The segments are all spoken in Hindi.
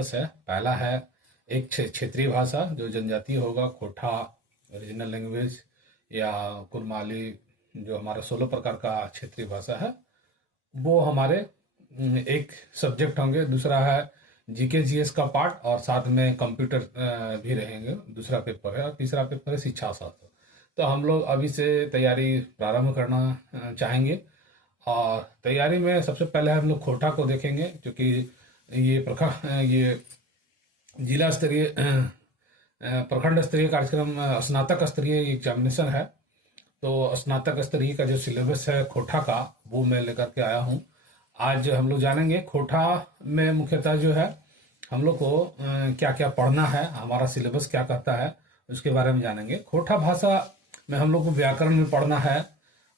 सिलेबस है। पहला है एक क्षेत्रीय भाषा जो जनजातीय होगा, खोटा रीजनल लैंग्वेज या कुरमाली, जो हमारा 16 प्रकार का क्षेत्रीय भाषा है, वो हमारे एक सब्जेक्ट होंगे। दूसरा है जीके जीएस का पार्ट और साथ में कंप्यूटर भी रहेंगे, दूसरा पेपर है। और तीसरा पेपर है शिक्षा शास्त्र। तो हम लोग अभी से तैयारी प्रारंभ करना चाहेंगे। और तैयारी में सबसे पहले हम लोग खोटा को देखेंगे, क्योंकि ये जिला स्तरीय प्रखंड स्तरीय कार्यक्रम, स्नातक स्तरीय एग्जामिनेशन है। तो स्नातक स्तरीय का जो सिलेबस है खोटा का, वो मैं लेकर के आया हूँ। आज हम लोग जानेंगे खोटा में मुख्यतः जो है हम लोग को क्या क्या पढ़ना है, हमारा सिलेबस क्या कहता है, उसके बारे में जानेंगे। खोटा भाषा में हम लोग को व्याकरण में पढ़ना है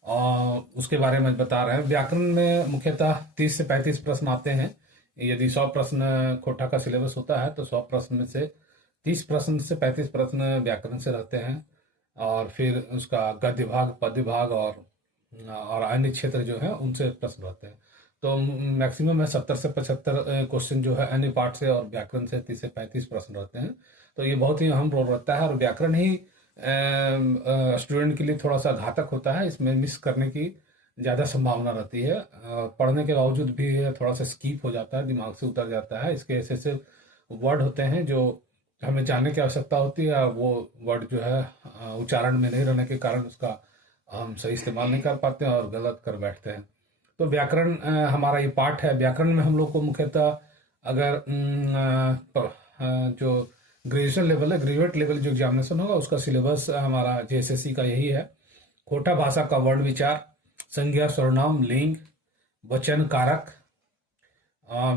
और उसके बारे में बता रहे हैं। व्याकरण में मुख्यतः 30 से 35 प्रश्न आते हैं। यदि 100 प्रश्न खोटा का सिलेबस होता है तो 100 प्रश्न में से 30 प्रश्न से 35 प्रश्न व्याकरण से रहते हैं। और फिर उसका गद्य भाग, पद्य भाग और अन्य क्षेत्र जो है उनसे प्रश्न रहते हैं। तो मैक्सिमम है 70 से 75 क्वेश्चन जो है अन्य पार्ट से, और व्याकरण से 30 से 35 प्रश्न रहते हैं। तो ये बहुत ही अहम रोल रहता है। और व्याकरण ही स्टूडेंट के लिए थोड़ा सा घातक होता है, इसमें मिस करने की ज़्यादा संभावना रहती है। पढ़ने के बावजूद भी थोड़ा सा स्कीप हो जाता है, दिमाग से उतर जाता है। इसके ऐसे ऐसे वर्ड होते हैं जो हमें जानने की आवश्यकता होती है, और वो वर्ड जो है उच्चारण में नहीं रहने के कारण उसका हम सही इस्तेमाल नहीं कर पाते हैं और गलत कर बैठते हैं। तो व्याकरण हमारा ये पार्ट है। व्याकरण में हम लोग को मुख्यतः अगर जो ग्रेजुएशन लेवल है, ग्रेजुएट लेवल जो एग्जामिनेशन होगा, उसका सिलेबस हमारा जेएसएससी का यही है। खोटा भाषा का वर्ण विचार, संज्ञा, सर्वनाम, लिंग, वचन, कारक,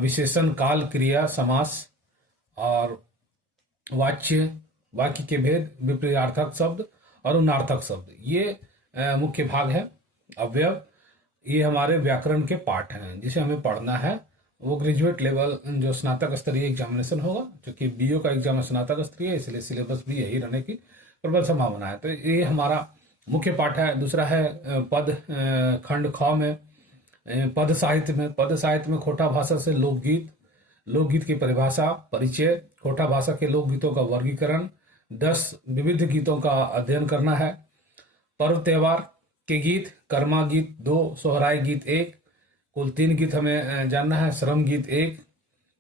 विशेषण, काल, क्रिया, समास और वाच्य, वाक्य के भेद, विपरीतार्थक शब्द और उन्नार्थक शब्द, ये मुख्य भाग है। अवयव, ये हमारे व्याकरण के पार्ट हैं जिसे हमें पढ़ना है। वो ग्रेजुएट लेवल जो स्नातक स्तरीय एग्जामिनेशन होगा, क्योंकि बीओ का एग्जाम स्नातक स्तरीय है, इसलिए सिलेबस भी यही रहने की प्रबल संभावना है। तो ये हमारा मुख्य पाठ है। दूसरा है पद, खंड ख में पद साहित्य में। पद साहित्य में खोटा भाषा से लोकगीत, लोकगीत की परिभाषा, परिचय, खोटा भाषा के लोकगीतों का वर्गीकरण, 10 विविध गीतों का अध्ययन करना है। पर्व त्योहार के गीत, कर्मा गीत 2, सोहराय गीत 1, कुल 3 गीत हमें जानना है। श्रम गीत 1,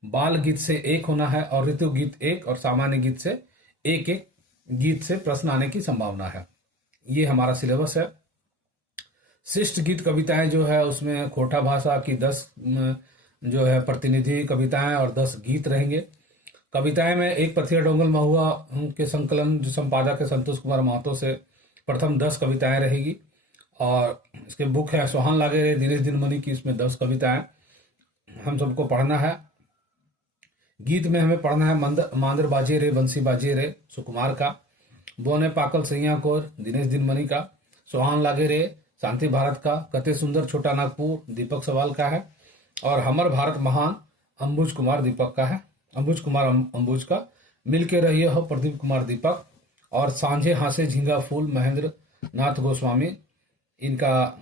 बाल गीत से 1 होना है, और ऋतु गीत 1, और सामान्य गीत से 1 गीत से प्रश्न आने की संभावना है। ये हमारा सिलेबस है। शिष्ट गीत कविताएं जो है उसमें खोटा भाषा की 10 जो है प्रतिनिधि कविताएं और 10 गीत रहेंगे। कविताएं में एक पथिया डोंगल महुआ के संकलन जो संपादक है संतोष कुमार महतो से प्रथम 10 कविताएं रहेगी। और इसके बुक है सोहान लागे रे दिनेश दिनमणि की, इसमें 10 कविताएं हम सबको पढ़ना है। गीत में हमें पढ़ना है मांदर बाजे रे बंसी बाजे रे सुकुमार का, बोने पाकल सैया कोर दिनेश दिनमणि का, सोहान लागे रे शांति भारत का, कते सुंदर छोटा नागपुर दीपक सवाल का है, और हमर भारत महान अंबुज कुमार दीपक का है, अंबुज कुमार अंबुज का, मिलके रहिए हो प्रदीप कुमार दीपक, और सांझे हासे झींगा फूल महेंद्र नाथ गोस्वामी। इनका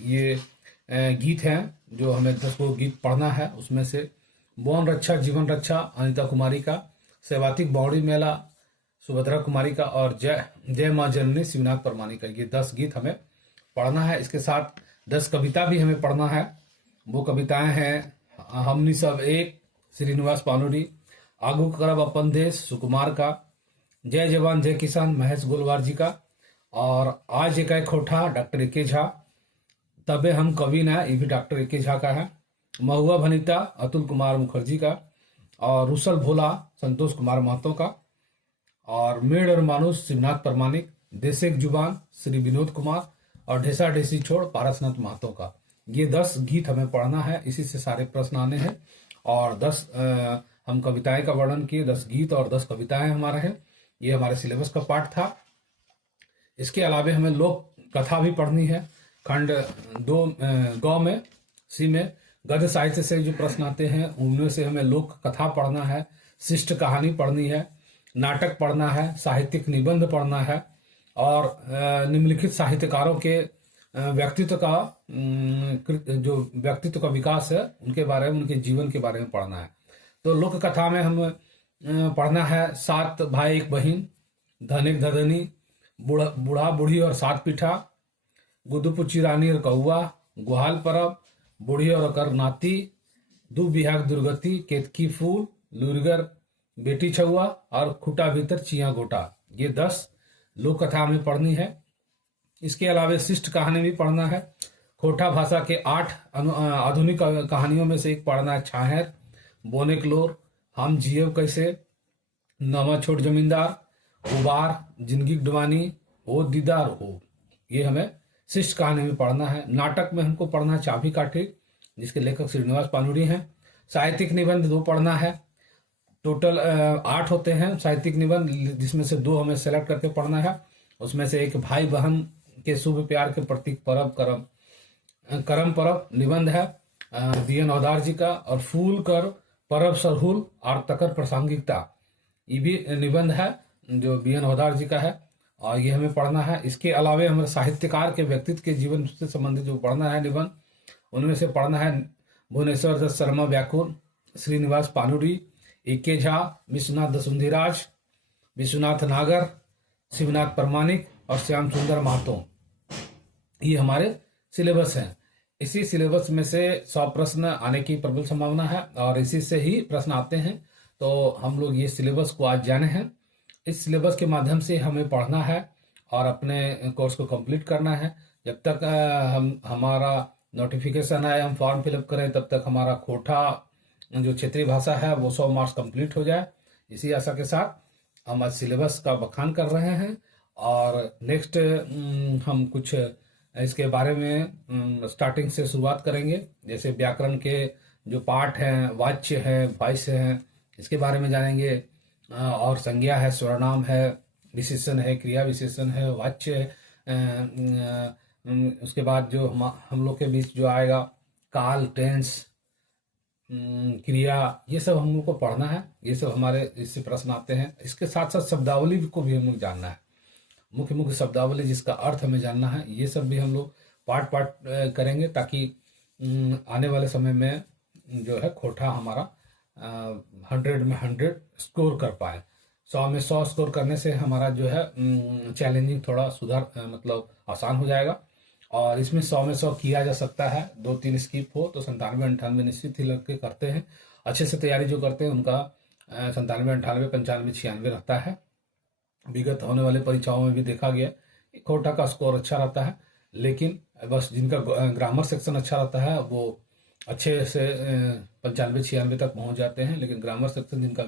ये गीत हैं जो हमें 10 को गीत पढ़ना है। उसमें से बौन रक्षा जीवन रक्षा अनिता कुमारी का, सेवातिक बावड़ी मेला सुभद्रा कुमारी का, और जय माँ जननी शिवनाथ परमानी का। ये 10 गीत हमें पढ़ना है। इसके साथ 10 कविता भी हमें पढ़ना है। वो कविताएं हैं हमनी सब एक श्रीनिवास पानुरी, आगू करब अपन देश सुकुमार का, जय जवान जय किसान महेश गोलवार जी का, और आज एक खोठा डॉक्टर ए.के. झा, तबे हम कवि ना, ये भी डॉक्टर ए.के. झा का है, महुआ भनिता अतुल कुमार मुखर्जी का, और रुसल भोला संतोष कुमार महतो का, और मेड़ और मानुष शिवनाथ परमानिक, देशेक जुबान श्री विनोद कुमार, और ढेसा ढेसी छोड़ पारसनाथ महतो का। ये 10 गीत हमें पढ़ना है। इसी से सारे प्रश्न आने हैं। और 10 हम कविताएं का वर्णन किए, 10 गीत और 10 कविताएं हमारा है। ये हमारे सिलेबस का पार्ट था। इसके अलावा हमें लोक कथा भी पढ़नी है। खंड 2 गौ में सी में गद्य साहित्य से जो प्रश्न आते हैं उनमें से हमें लोक कथा पढ़ना है, शिष्ट कहानी पढ़नी है, नाटक पढ़ना है, साहित्यिक निबंध पढ़ना है, और निम्नलिखित साहित्यकारों के व्यक्तित्व का जो व्यक्तित्व का विकास है उनके बारे में, उनके जीवन के बारे में पढ़ना है। तो लोक कथा में हम पढ़ना है 7 भाई 1 बहन, धन एक धदनी, बूढ़ा बूढ़ी और 7 पीठा, गुदुपुची रानी और कौआ, गुहाल परब, बूढ़ी और अकर नाती, दू बिहाग दुर्गति, केतकी फूल, लुरगर बेटी छुआ और खुटा भीतर चिया गोटा। ये 10 लोक कथा हमें पढ़नी है। इसके अलावा शिष्ट कहानी भी पढ़ना है। खोटा भाषा के 8 आधुनिक कहानियों में से एक पढ़ना है छाहर, बोनेकलोर, हम जियो कैसे, नवा छोट जमींदार, उबार, जिंदगी डुबानी, ओ दीदार हो। ये हमें शिष्ट कहानी में पढ़ना है। नाटक में हमको पढ़ना है चाबी काठी, जिसके लेखक श्रीनिवास पानुड़ी हैं। साहित्यिक निबंध 2 पढ़ना है। टोटल 8 होते हैं साहित्यिक निबंध, जिसमें से 2 हमें सेलेक्ट करके पढ़ना है। उसमें से एक भाई बहन के शुभ प्यार के प्रतीक परब करम परब निबंध है बीएन औदार जी का, और फूल कर परब सरहुल और तकर प्रासंगिकता, ये भी निबंध है जो बीएन औदार जी का है, और ये हमें पढ़ना है। इसके अलावा हमें साहित्यकार के व्यक्तित्व के जीवन से संबंधित जो पढ़ना है निबंध, उनमें से पढ़ना है भुवनेश्वर दत्त शर्मा व्याकुल, श्रीनिवास पानुड़ी, ए.के. झा, विश्वनाथ दसुंधीराज, विश्वनाथ नागर, शिवनाथ प्रमाणिक और श्याम सुंदर महतो। ये हमारे सिलेबस हैं। इसी सिलेबस में से 100 प्रश्न आने की प्रबल संभावना है और इसी से ही प्रश्न आते हैं। तो हम लोग ये सिलेबस को आज जाने हैं। इस सिलेबस के माध्यम से हमें पढ़ना है और अपने कोर्स को कंप्लीट करना है। जब तक हमारा नोटिफिकेशन आए, हम फॉर्म फिलअप करें, तब तक हमारा खोटा जो क्षेत्रीय भाषा है वो 100 मार्क्स कंप्लीट हो जाए। इसी आशा के साथ हम आज सिलेबस का बखान कर रहे हैं और नेक्स्ट हम कुछ इसके बारे में स्टार्टिंग से शुरुआत करेंगे। जैसे व्याकरण के जो पाठ हैं, वाच्य है, वाइस्य हैं, इसके बारे में जानेंगे। और संज्ञा है, सर्वनाम है, विशेषण है, क्रिया विशेषण है, वाच्य है। उसके बाद जो हम लोग के बीच जो आएगा काल, टेंस, क्रिया, ये सब हम लोग को पढ़ना है। ये सब हमारे इससे प्रश्न आते हैं। इसके साथ साथ शब्दावली को भी हम लोग जानना है, मुख्य मुख्य शब्दावली जिसका अर्थ हमें जानना है। ये सब भी हम लोग पार्ट करेंगे ताकि आने वाले समय में जो है खोटा हमारा 100 में 100 स्कोर कर पाए। 100 में 100 स्कोर करने से हमारा जो है चैलेंजिंग थोड़ा सुधार मतलब आसान हो जाएगा। और इसमें 100 में 100 किया जा सकता है। 2-3 स्किप हो तो 97-98 निश्चित ही लड़के करते हैं। अच्छे से तैयारी जो करते हैं उनका 97-98, 95-96 रहता है। विगत होने वाले परीक्षाओं में भी देखा गया खोटा का स्कोर अच्छा रहता है, लेकिन बस जिनका ग्रामर सेक्शन अच्छा रहता है वो अच्छे से 95-96 तक पहुंच जाते हैं। लेकिन ग्रामर सेक्शन जिनका